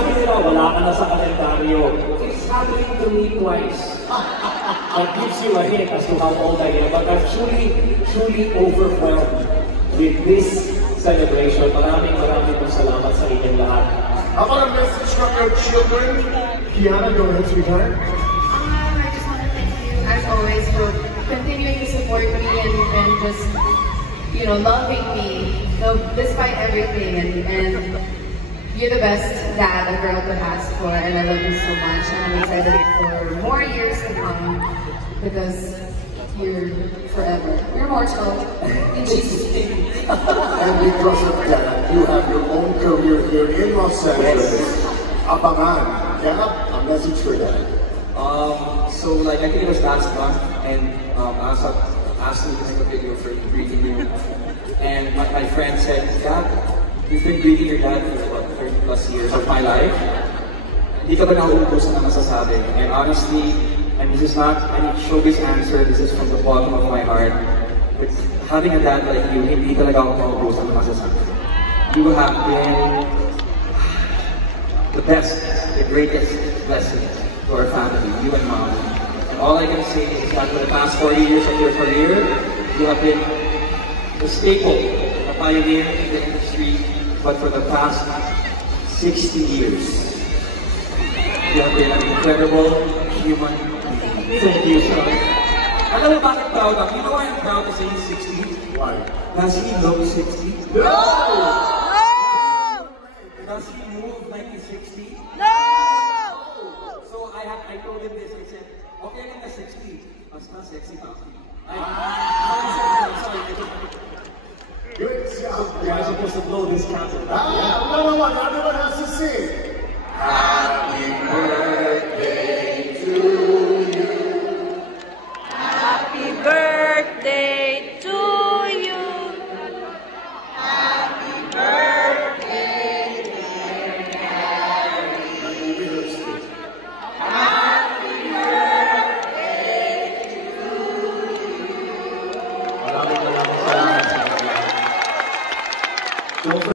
sabi nila, wala ka na sa kalendaryo. It's happening to me twice. That gives you a hint as to how old I am. But I'm truly overwhelmed with this celebration. Maraming pong salamat sa inyong lahat. How about a message from your children? Kiana, go ahead, sweetheart. I just want to thank you, as always, for continuing to support me and just, you know, loving me despite everything. And you're the best dad a girl could ask for, and I love you so much. And I'm excited for more years to come because you're forever. You're mortal in Jesus' name. And because of that, you have your own career here in Los Angeles. Abangan. Kaya, a message for that. So like I think it was last month, and I was asked to make a video for greeting you, and my friend said, "Dad, you've been greeting your dad for what, 30 plus years of my life. Hindi ka ba nauubusan na masasabi?" And honestly, and this is not any showbiz answer, this is from the bottom of my heart. With having a dad like you, hindi talaga ako nauubusan na masasabi. You have been the best, the greatest blessing to our family, you and Mom. And all I can say is that for the past 40 years of your career, you have been the staple, a pioneer in the industry. But for the past 60 years, you have been an incredible human being. Thank you, sir. Alam mo bakit proud ako? You know why I'm proud to say he's 60? Why? Does he look 60? No! Does he move like he's 60? No! So I told him this, I said, okay lang na 60, mas sexy pa ako. Good job. You're supposed to blow this candle. No, everyone has to sing.